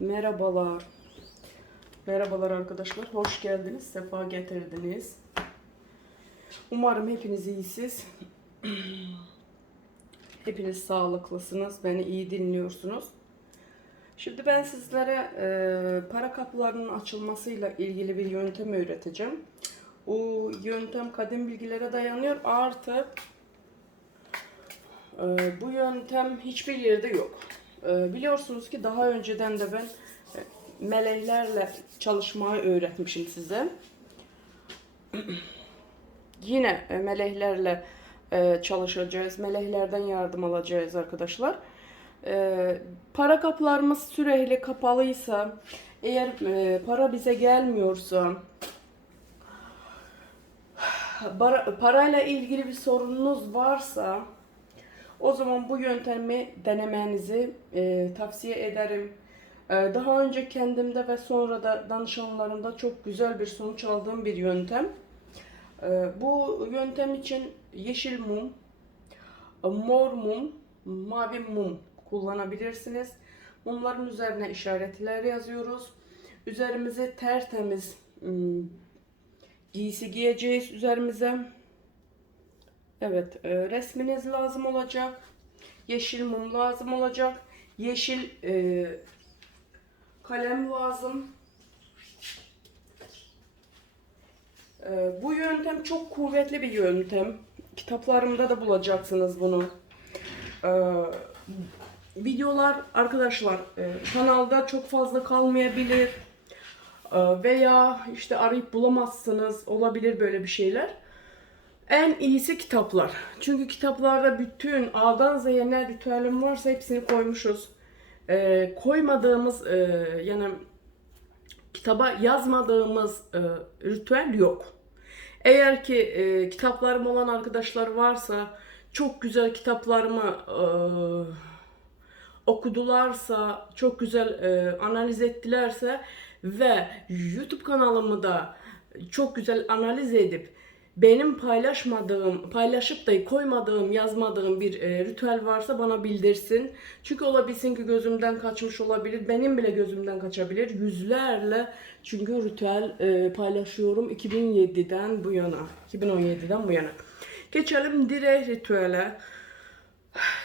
Merhabalar. Merhabalar arkadaşlar. Hoş geldiniz. Sefa getirdiniz. Umarım hepiniz iyisiniz. Hepiniz sağlıklısınız. Beni iyi dinliyorsunuz. Şimdi ben sizlere e, para kapılarının açılmasıyla ilgili bir yöntem öğreteceğim. O yöntem kadim bilgilere dayanıyor. Artı e, bu yöntem hiçbir yerde yok. E, biliyorsunuz ki daha önceden de ben e, meleklerle çalışmayı öğretmişim size. Yine e, meleklerle e, çalışacağız. Meleklerden yardım alacağız arkadaşlar. Para kapılarımız sürekli kapalıysa, eğer para bize gelmiyorsa, para, parayla ilgili bir sorununuz varsa, o zaman bu yöntemi denemenizi e, tavsiye ederim. E, daha önce kendimde ve sonra da danışanlarımda çok güzel bir sonuç aldığım bir yöntem. E, bu yöntem için yeşil mum, e, mor mum, mavi mum kullanabilirsiniz. Mumların üzerine işaretler yazıyoruz. Üzerimize tertemiz ım, giysi giyeceğiz üzerimize. Evet, e, resminiz lazım olacak. Yeşil mum lazım olacak. Yeşil e, kalem lazım. E, bu yöntem çok kuvvetli bir yöntem. Kitaplarımda da bulacaksınız bunu. E, videolar arkadaşlar e, kanalda çok fazla kalmayabilir. E, veya işte arayıp bulamazsınız. Olabilir böyle bir şeyler. En iyisi kitaplar. Çünkü kitaplarda bütün A'dan Z'ye ne ritüelim varsa hepsini koymuşuz. Ee, koymadığımız e, yani kitaba yazmadığımız e, ritüel yok. Eğer ki e, kitaplarım olan arkadaşlar varsa çok güzel kitaplarımı e, okudularsa, çok güzel e, analiz ettilerse ve YouTube kanalımı da çok güzel analiz edip benim paylaşmadığım, paylaşıp da koymadığım, yazmadığım bir e, ritüel varsa bana bildirsin. Çünkü olabilsin ki gözümden kaçmış olabilir. Benim bile gözümden kaçabilir. Yüzlerle çünkü ritüel e, paylaşıyorum 2007'den bu yana. 2017'den bu yana. Geçelim dire ritüele.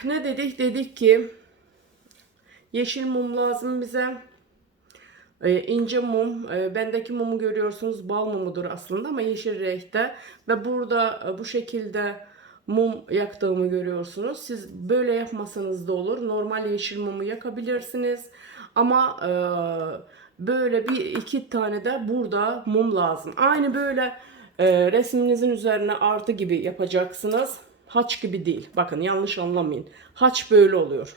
Ne dedik? Dedik ki yeşil mum lazım bize. Ee, ince mum, e, bendeki mumu görüyorsunuz bal mumudur aslında ama yeşil renkte ve burada e, bu şekilde mum yaktığımı görüyorsunuz. Siz böyle yapmasanız da olur. Normal yeşil mumu yakabilirsiniz ama e, böyle bir iki tane de burada mum lazım. Aynı böyle e, resminizin üzerine artı gibi yapacaksınız. Haç gibi değil. Bakın yanlış anlamayın. Haç böyle oluyor.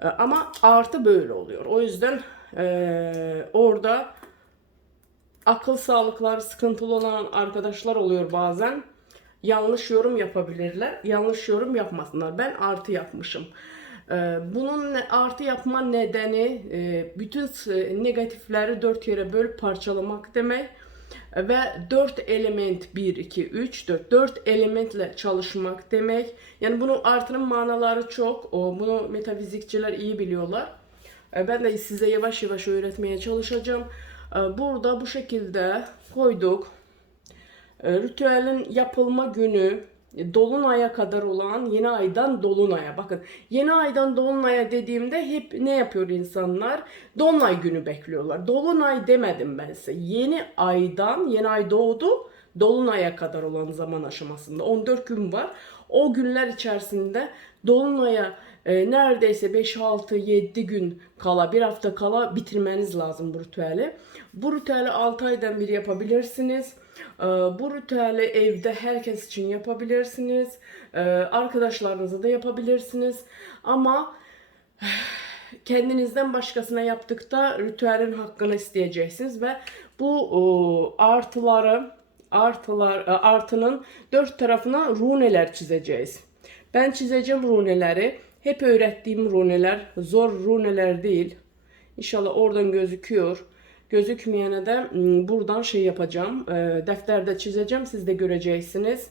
E, ama artı böyle oluyor. O yüzden ee, orada akıl sağlıkları sıkıntılı olan arkadaşlar oluyor bazen. Yanlış yorum yapabilirler. Yanlış yorum yapmasınlar. Ben artı yapmışım. Ee, bunun artı yapma nedeni e, bütün s- negatifleri dört yere bölüp parçalamak demek ve 4 element 1 2 3 4 4 elementle çalışmak demek. Yani bunun artının manaları çok. Bunu metafizikçiler iyi biliyorlar. E, Ben de size yavaş yavaş öğretmeye çalışacağım. E, Burada bu şekilde koyduk. E, Ritüelin yapılma günü Dolunay'a kadar olan yeni aydan Dolunay'a. Bakın yeni aydan Dolunay'a dediğimde hep ne yapıyor insanlar? Dolunay günü bekliyorlar. Dolunay demedim ben size. Yeni aydan, yeni ay doğdu. Dolunay'a kadar olan zaman aşamasında 14 gün var. O günler içerisinde Dolunay'a e, neredeyse 5, 6, 7 gün kala, bir hafta kala bitirmeniz lazım bu ritüeli. Bu ritüeli 6 aydan bir yapabilirsiniz. E, bu ritüeli evde herkes için yapabilirsiniz. E, arkadaşlarınızla da yapabilirsiniz. Ama kendinizden başkasına yaptıkta ritüelin hakkını isteyeceksiniz ve bu e, artıları artılar e, artının dört tarafına runeler çizeceğiz. Ben çizeceğim runeleri. Hep öğrettiğim runeler, zor runeler değil. İnşallah oradan gözüküyor. Gözükmeyene de mm, buradan şey yapacağım. e, Defterde çizeceğim. Siz de göreceksiniz.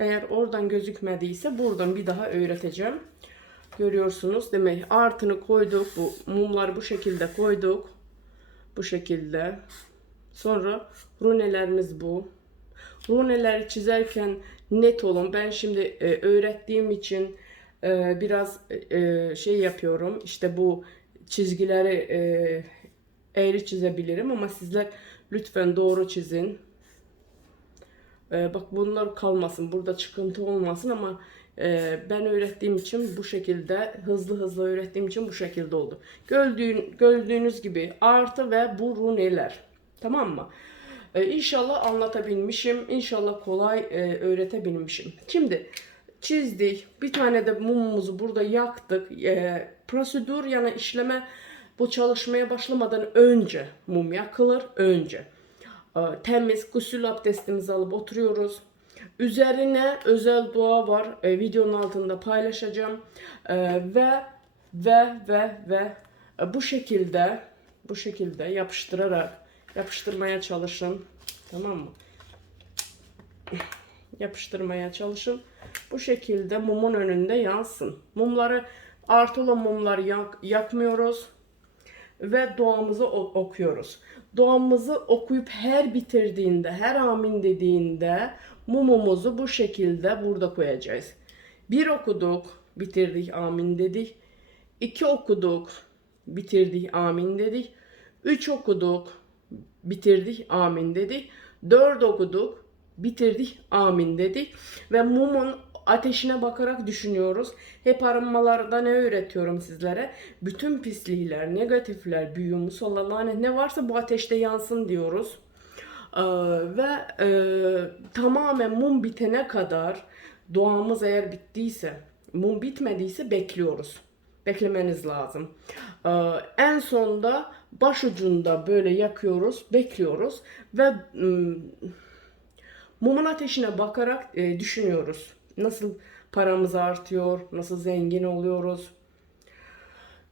Eğer oradan gözükmediyse buradan bir daha öğreteceğim. Görüyorsunuz demek artını koyduk. Bu mumları bu şekilde koyduk. Bu şekilde. Sonra runelerimiz bu. Runeleri çizerken net olun. Ben şimdi e, öğrettiğim için e, biraz e, şey yapıyorum. İşte bu çizgileri e, eğri çizebilirim ama sizler lütfen doğru çizin. E, bak bunlar kalmasın. Burada çıkıntı olmasın ama e, ben öğrettiğim için bu şekilde hızlı hızlı öğrettiğim için bu şekilde oldu. Gördüğün, gördüğünüz gibi artı ve bu runeler. Tamam mı? Ee, inşallah anlatabilmişim. İnşallah kolay e, öğretebilmişim. Şimdi çizdik. Bir tane de mumumuzu burada yaktık. E, prosedür yani işleme bu çalışmaya başlamadan önce mum yakılır. Önce. E, temiz gusül abdestimizi alıp oturuyoruz. Üzerine özel dua var. E, videonun altında paylaşacağım. E, ve ve ve ve e, bu şekilde bu şekilde yapıştırarak yapıştırmaya çalışın. Tamam mı? Yapıştırmaya çalışın. Bu şekilde mumun önünde yansın. Mumları artı olan mumları yak, yakmıyoruz ve duamızı o- okuyoruz. Duamızı okuyup her bitirdiğinde, her amin dediğinde mumumuzu bu şekilde burada koyacağız. Bir okuduk, bitirdik, amin dedik. İki okuduk, bitirdik, amin dedik. Üç okuduk, bitirdik, amin dedik. Dört okuduk, bitirdik, amin dedik. Ve mumun ateşine bakarak düşünüyoruz. Hep arınmalarda ne öğretiyorum sizlere? Bütün pislikler, negatifler, büyü, musallat, lanet ne varsa bu ateşte yansın diyoruz. Ee, ve e, tamamen mum bitene kadar duamız eğer bittiyse, mum bitmediyse bekliyoruz. Beklemeniz lazım. Ee, en sonda başucunda böyle yakıyoruz, bekliyoruz ve ım, mumun ateşine bakarak e, düşünüyoruz. Nasıl paramız artıyor, nasıl zengin oluyoruz,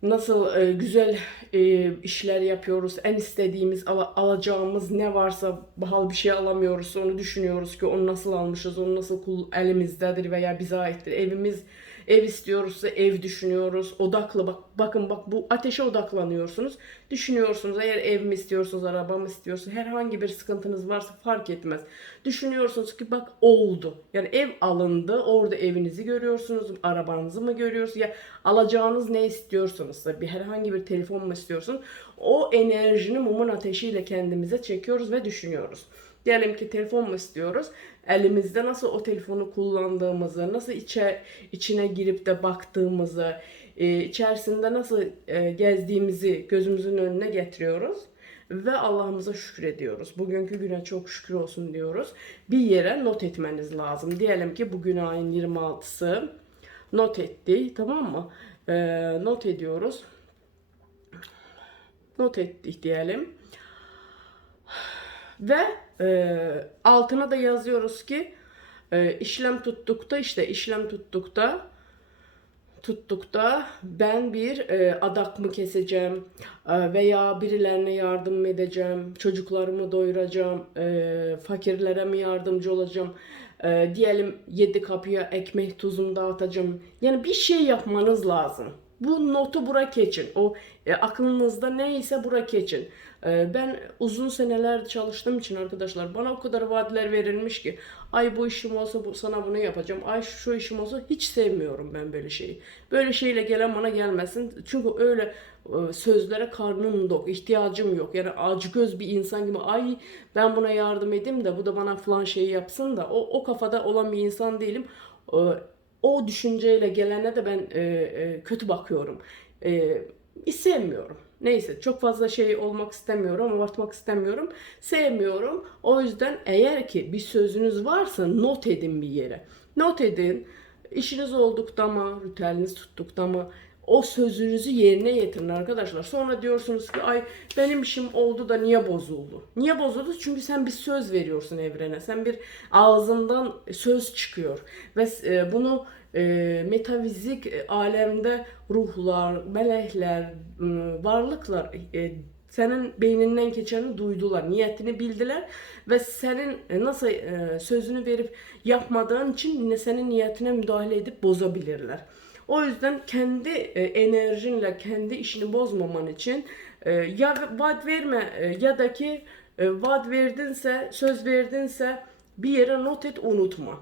nasıl e, güzel e, işler yapıyoruz, en istediğimiz ala- alacağımız ne varsa pahalı bir şey alamıyoruz, onu düşünüyoruz ki onu nasıl almışız, onu nasıl elimizdedir veya bize aittir. Evimiz ev istiyoruzsa ev düşünüyoruz. Odaklı bak bakın bak bu ateşe odaklanıyorsunuz. Düşünüyorsunuz eğer ev mi istiyorsunuz, araba mı istiyorsunuz, herhangi bir sıkıntınız varsa fark etmez. Düşünüyorsunuz ki bak oldu. Yani ev alındı. Orada evinizi görüyorsunuz, arabanızı mı görüyorsunuz ya alacağınız ne istiyorsanız bir herhangi bir telefon mu istiyorsunuz? O enerjini mumun ateşiyle kendimize çekiyoruz ve düşünüyoruz. Diyelim ki telefon mu istiyoruz? Elimizde nasıl o telefonu kullandığımızı, nasıl içe, içine girip de baktığımızı, e, içerisinde nasıl e, gezdiğimizi gözümüzün önüne getiriyoruz ve Allah'ımıza şükrediyoruz. Bugünkü güne çok şükür olsun diyoruz. Bir yere not etmeniz lazım. Diyelim ki bugün ayın 26'sı not etti, tamam mı? E, not ediyoruz. Not ettik diyelim. Ve e, altına da yazıyoruz ki e, işlem tuttukta işte işlem tuttukta tuttukta ben bir e, adak mı keseceğim e, veya birilerine yardım mı edeceğim, çocuklarımı doyuracağım, e, fakirlere mi yardımcı olacağım, e, diyelim yedi kapıya ekmek tuzum dağıtacağım. Yani bir şey yapmanız lazım. Bu notu bura geçin. O e, aklınızda neyse bura geçin. E, ben uzun seneler çalıştığım için arkadaşlar bana o kadar vaatler verilmiş ki ay bu işim olsa bu, sana bunu yapacağım. Ay şu, işim olsa hiç sevmiyorum ben böyle şeyi. Böyle şeyle gelen bana gelmesin. Çünkü öyle e, sözlere karnım dok, ihtiyacım yok. Yani acıgöz bir insan gibi ay ben buna yardım edeyim de bu da bana falan şey yapsın da o, o kafada olan bir insan değilim. E, o düşünceyle gelene de ben e, e, kötü bakıyorum. E, sevmiyorum. Neyse çok fazla şey olmak istemiyorum, abartmak istemiyorum. Sevmiyorum. O yüzden eğer ki bir sözünüz varsa not edin bir yere. Not edin. İşiniz oldukta mı, ritüeliniz tuttukta mı o sözünüzü yerine getirin arkadaşlar. Sonra diyorsunuz ki ay benim işim oldu da niye bozuldu? Niye bozuldu? Çünkü sen bir söz veriyorsun evrene. Sen bir ağzından söz çıkıyor. Ve e, bunu e, metafizik alemde ruhlar, melekler, m, varlıklar e, senin beyninden geçeni duydular, niyetini bildiler ve senin e, nasıl e, sözünü verip yapmadığın için senin niyetine müdahale edip bozabilirler. O yüzden kendi e, enerjinle kendi işini bozmaman için e, ya vaat verme e, ya da ki vaat verdinse, söz verdinse bir yere not et unutma.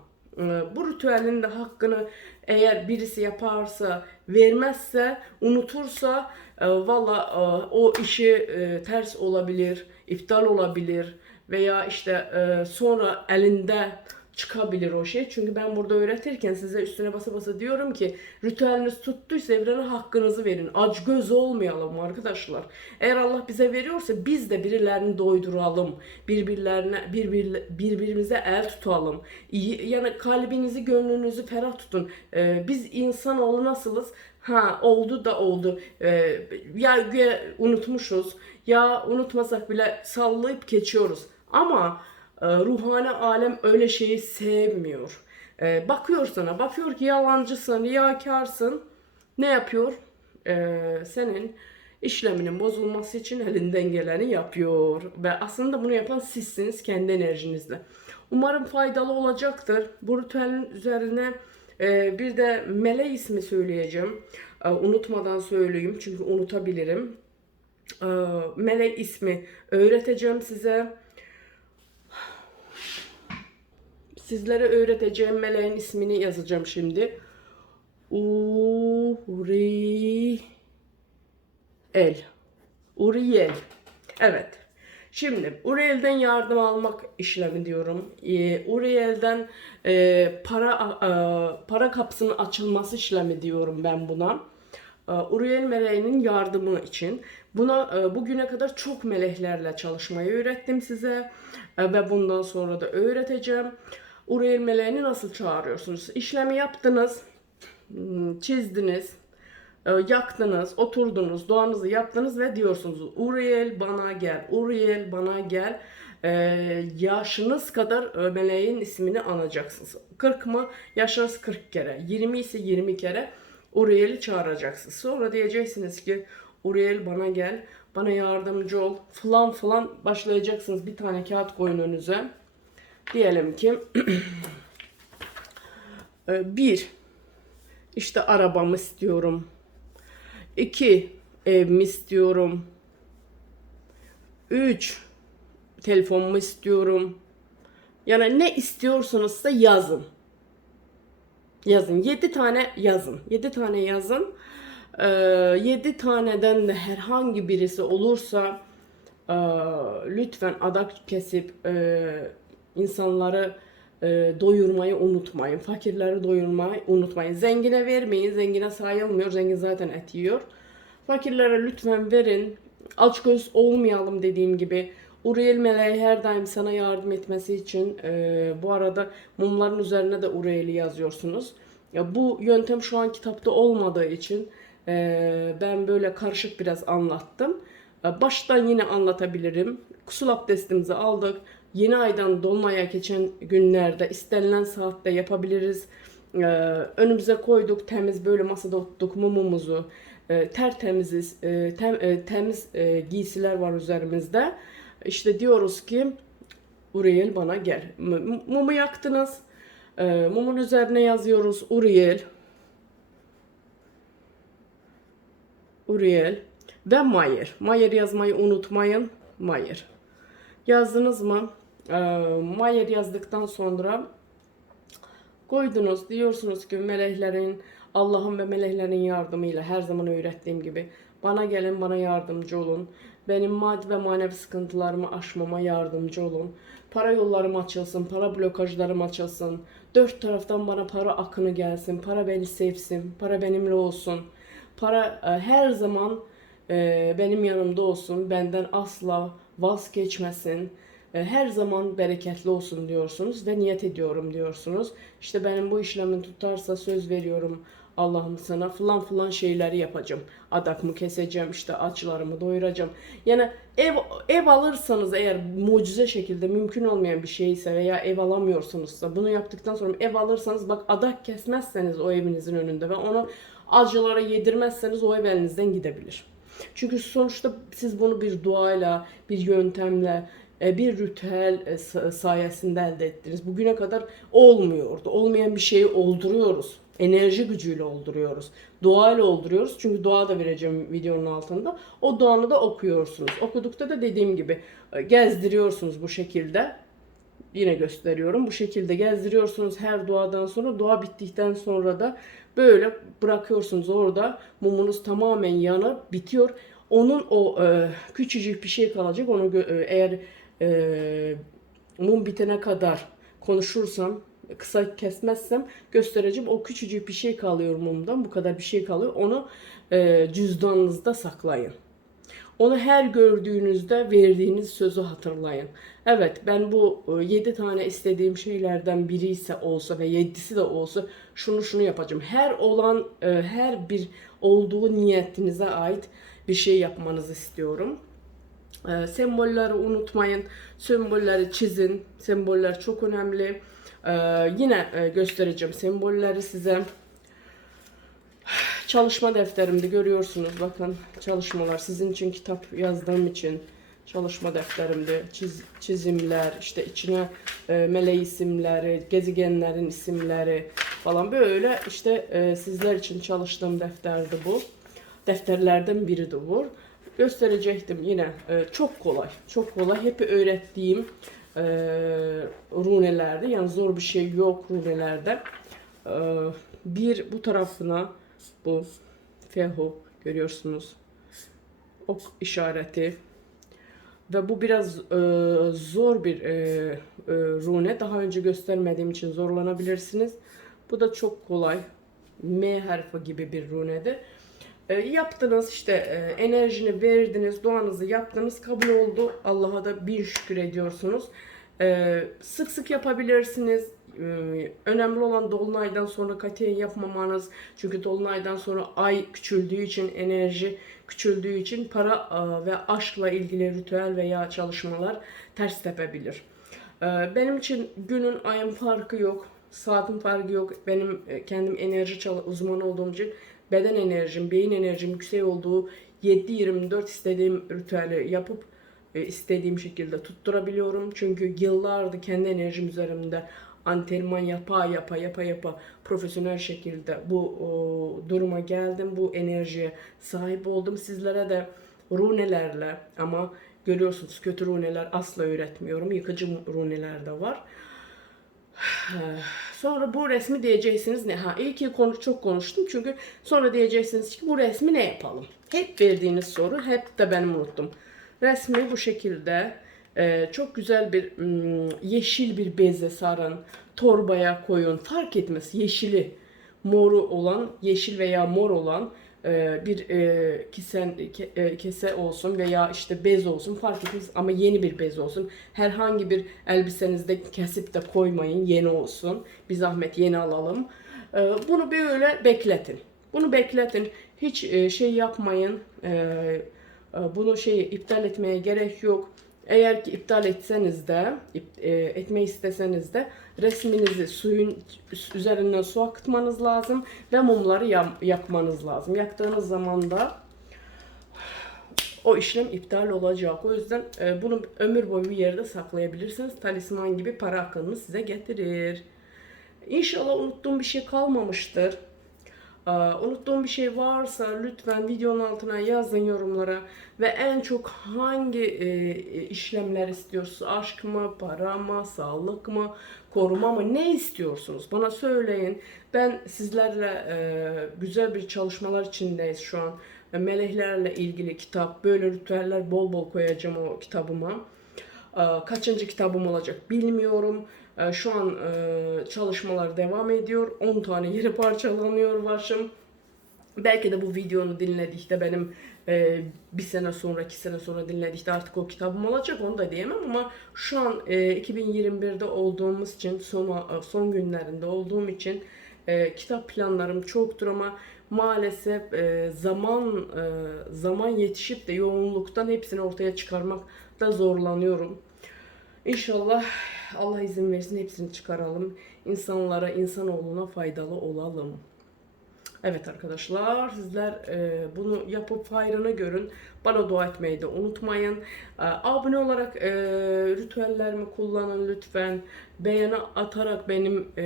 Bu ritüelin de hakkını eğer birisi yaparsa, vermezse, unutursa valla o işi ters olabilir, iptal olabilir veya işte sonra elinde çıkabilir o şey. Çünkü ben burada öğretirken size üstüne basa basa diyorum ki ritüeliniz tuttuysa evrene hakkınızı verin. Aç göz olmayalım arkadaşlar. Eğer Allah bize veriyorsa biz de birilerini doyduralım. Birbirlerine birbir, birbirimize el tutalım. İyi, yani kalbinizi, gönlünüzü ferah tutun. Ee, biz insanoğlu nasılız? Ha oldu da oldu. Ee, ya unutmuşuz. Ya unutmasak bile sallayıp geçiyoruz. Ama ruhani alem öyle şeyi sevmiyor. E, bakıyor sana, bakıyor ki yalancısın, riyakarsın. Ne yapıyor? E, senin işleminin bozulması için elinden geleni yapıyor. Ve aslında bunu yapan sizsiniz kendi enerjinizle. Umarım faydalı olacaktır. Bu ritüelin üzerine e, bir de Mele ismi söyleyeceğim. Unutmadan söyleyeyim çünkü unutabilirim. Mele ismi öğreteceğim size. Sizlere öğreteceğim meleğin ismini yazacağım şimdi. Uriel. Uriel. Evet. Şimdi Uriel'den yardım almak işlemi diyorum. Ee, Uriel'den e, para e, para kapısının açılması işlemi diyorum ben buna. Ee, Uriel meleğinin yardımı için. Buna e, bugüne kadar çok meleklerle çalışmayı öğrettim size E, ve bundan sonra da öğreteceğim. Uriel meleğini nasıl çağırıyorsunuz? İşlemi yaptınız, hmm, çizdiniz, e, yaktınız, oturdunuz, duanızı yaptınız ve diyorsunuz Uriel bana gel, Uriel bana gel. E, yaşınız kadar e, meleğin ismini anacaksınız. 40 mı? Yaşınız 40 kere. 20 ise 20 kere Uriel'i çağıracaksınız. Sonra diyeceksiniz ki Uriel bana gel, bana yardımcı ol falan falan başlayacaksınız. Bir tane kağıt koyun önünüze. Diyelim ki e, bir işte arabamı istiyorum. İki evimi istiyorum. Üç telefonumu istiyorum. Yani ne istiyorsanız da yazın. Yazın. Yedi tane yazın. Yedi tane yazın. Ee, yedi taneden de herhangi birisi olursa e, lütfen adak kesip e, insanları e, doyurmayı unutmayın. Fakirleri doyurmayı unutmayın. Zengine vermeyin. Zengine sayılmıyor. Zengin zaten et yiyor. Fakirlere lütfen verin. Açgöz olmayalım dediğim gibi. Uriel meleği her daim sana yardım etmesi için e, bu arada mumların üzerine de Uriel'i yazıyorsunuz. Ya bu yöntem şu an kitapta olmadığı için e, ben böyle karışık biraz anlattım. E, baştan yine anlatabilirim. Kusul abdestimizi aldık. Yeni aydan dolunaya geçen günlerde istenilen saatte yapabiliriz. Ee, önümüze koyduk temiz böyle masada oturduk mumumuzu. Ee, tertemiziz, e, tem, e, temiz e, giysiler var üzerimizde. İşte diyoruz ki Uriel bana gel. M- mumu yaktınız. Ee, mumun üzerine yazıyoruz Uriel. Uriel ve Mayer. Mayer yazmayı unutmayın. Mayer. Yazdınız mı? Ee, Mayer yazdıktan sonra koydunuz. Diyorsunuz ki meleklerin, Allah'ın ve meleklerin yardımıyla her zaman öğrettiğim gibi bana gelin, bana yardımcı olun. Benim maddi ve manevi sıkıntılarımı aşmama yardımcı olun. Para yollarım açılsın, para blokajlarım açılsın. Dört taraftan bana para akını gelsin, para beni sevsin, para benimle olsun. Para e, her zaman e, benim yanımda olsun, benden asla vazgeçmesin. E, her zaman bereketli olsun diyorsunuz ve niyet ediyorum diyorsunuz. İşte benim bu işlemin tutarsa söz veriyorum Allah'ım sana falan falan şeyleri yapacağım. Adakımı keseceğim, işte açlarımı doyuracağım. Yani ev ev alırsanız eğer mucize şekilde mümkün olmayan bir şeyse veya ev alamıyorsunuzsa bunu yaptıktan sonra ev alırsanız bak adak kesmezseniz o evinizin önünde ve onu acılara yedirmezseniz o ev elinizden gidebilir. Çünkü sonuçta siz bunu bir duayla, bir yöntemle, bir ritüel e, sa- sayesinde elde ettiniz. Bugüne kadar olmuyordu. Olmayan bir şeyi olduruyoruz. Enerji gücüyle olduruyoruz. Doğayla olduruyoruz. Çünkü dua da vereceğim videonun altında. O duanı da okuyorsunuz. Okudukta da dediğim gibi e, gezdiriyorsunuz bu şekilde. Yine gösteriyorum. Bu şekilde gezdiriyorsunuz her duadan sonra. Dua bittikten sonra da böyle bırakıyorsunuz orada. Mumunuz tamamen yanıp bitiyor. Onun o e, küçücük bir şey kalacak. Onu e, eğer e, mum bitene kadar konuşursam kısa kesmezsem göstereceğim. O küçücük bir şey kalıyor mumdan. Bu kadar bir şey kalıyor. Onu e, cüzdanınızda saklayın. Onu her gördüğünüzde verdiğiniz sözü hatırlayın. Evet ben bu 7 tane istediğim şeylerden biri ise olsa ve 7'si de olsa şunu şunu yapacağım. Her olan e, her bir olduğu niyetinize ait bir şey yapmanızı istiyorum. E, sembolleri unutmayın. Sembolleri çizin. Semboller çok önemli. E, yine e, göstereceğim sembolleri size. Çalışma defterimde görüyorsunuz bakın çalışmalar sizin için kitap yazdığım için çalışma defterimde çiz, çizimler işte içine e, meleği isimleri, gezegenlerin isimleri falan böyle işte e, sizler için çalıştığım defterdi bu. Defterlerden biri de bu. Gösterecektim yine e, çok kolay çok kolay hep öğrettiğim e, runelerde yani zor bir şey yok runelerde. E, bir bu tarafına bu fehu görüyorsunuz. Ok işareti. Ve bu biraz e, zor bir e, e, rune. Daha önce göstermediğim için zorlanabilirsiniz. Bu da çok kolay. M harfi gibi bir runedir. E, yaptınız işte e, enerjini verdiniz, duanızı yaptınız, kabul oldu. Allah'a da bin şükür ediyorsunuz. E, sık sık yapabilirsiniz. E, önemli olan dolunaydan sonra katiyen yapmamanız. Çünkü dolunaydan sonra ay küçüldüğü için, enerji küçüldüğü için para e, ve aşkla ilgili ritüel veya çalışmalar ters tepebilir. E, benim için günün ayın farkı yok. Saatin farkı yok. Benim e, kendim enerji uzmanı olduğum için beden enerjim, beyin enerjim yüksek olduğu 7-24 istediğim ritüeli yapıp e, istediğim şekilde tutturabiliyorum. Çünkü yıllardır kendi enerjim üzerimde antrenman yapa yapa yapa yapa profesyonel şekilde bu o, duruma geldim. Bu enerjiye sahip oldum. Sizlere de runelerle ama görüyorsunuz kötü runeler asla öğretmiyorum. Yıkıcı runeler de var. Sonra bu resmi diyeceksiniz ne? Ha iyi ki konu çok konuştum çünkü sonra diyeceksiniz ki bu resmi ne yapalım? Hep verdiğiniz soru hep de benim unuttum. Resmi bu şekilde e, çok güzel bir mm, yeşil bir beze sarın, torbaya koyun. Fark etmez yeşili, moru olan, yeşil veya mor olan bir e, kisen, e, kese olsun veya işte bez olsun fark etmez ama yeni bir bez olsun. Herhangi bir elbisenizde kesip de koymayın yeni olsun. Bir zahmet yeni alalım. E, bunu böyle bekletin. Bunu bekletin. Hiç e, şey yapmayın. E, e, bunu şey iptal etmeye gerek yok. Eğer ki iptal etseniz de, etmeyi isteseniz de resminizi suyun üzerinden su akıtmanız lazım ve mumları yakmanız lazım. Yaktığınız zaman da o işlem iptal olacak. O yüzden e, bunu ömür boyu bir yerde saklayabilirsiniz. Talisman gibi para akılını size getirir. İnşallah unuttuğum bir şey kalmamıştır. Aa, Unuttuğum bir şey varsa lütfen videonun altına yazın yorumlara ve en çok hangi e, işlemler istiyorsunuz? Aşk mı, para mı, sağlık mı, koruma mı? Ne istiyorsunuz? Bana söyleyin. Ben sizlerle e, güzel bir çalışmalar içindeyiz şu an. Meleklerle ilgili kitap, böyle ritüeller bol bol koyacağım o kitabıma. Ee, Kaçıncı kitabım olacak bilmiyorum. Ee, Şu an e, çalışmalar devam ediyor. 10 tane yeri parçalanıyor başım. Belki de bu videonu dinledikte benim e, bir sene sonra, iki sene sonra dinledikte artık o kitabım olacak onu da diyemem ama şu an e, 2021'de olduğumuz için son, son günlerinde olduğum için e, kitap planlarım çoktur ama maalesef e, zaman e, zaman yetişip de yoğunluktan hepsini ortaya çıkarmakta zorlanıyorum. İnşallah Allah izin versin hepsini çıkaralım. İnsanlara, insanoğluna faydalı olalım. Evet arkadaşlar sizler e, bunu yapıp hayrını görün. Bana dua etmeyi de unutmayın. E, abone olarak e, ritüellerimi kullanın lütfen. Beğeni atarak benim e,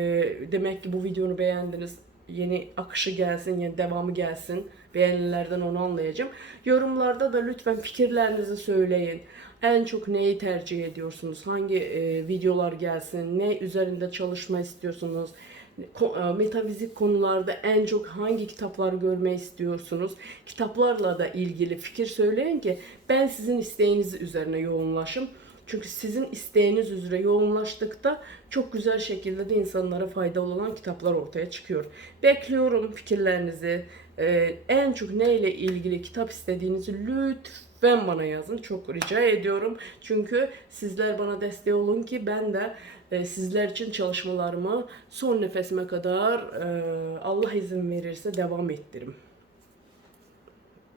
demek ki bu videonu beğendiniz. Yeni akışı gelsin, yeni devamı gelsin. Beğenilerden onu anlayacağım. Yorumlarda da lütfen fikirlerinizi söyleyin. En çok neyi tercih ediyorsunuz? Hangi e, videolar gelsin? Ne üzerinde çalışma istiyorsunuz? Ko- e, metafizik konularda en çok hangi kitaplar görmeyi istiyorsunuz? Kitaplarla da ilgili fikir söyleyin ki ben sizin isteğiniz üzerine yoğunlaşım. Çünkü sizin isteğiniz üzere yoğunlaştıkta çok güzel şekilde de insanlara faydalı olan kitaplar ortaya çıkıyor. Bekliyorum fikirlerinizi. Ee, en çok neyle ilgili kitap istediğinizi lütfen bana yazın. Çok rica ediyorum. Çünkü sizler bana destek olun ki ben de e, sizler için çalışmalarımı son nefesime kadar e, Allah izin verirse devam ettiririm.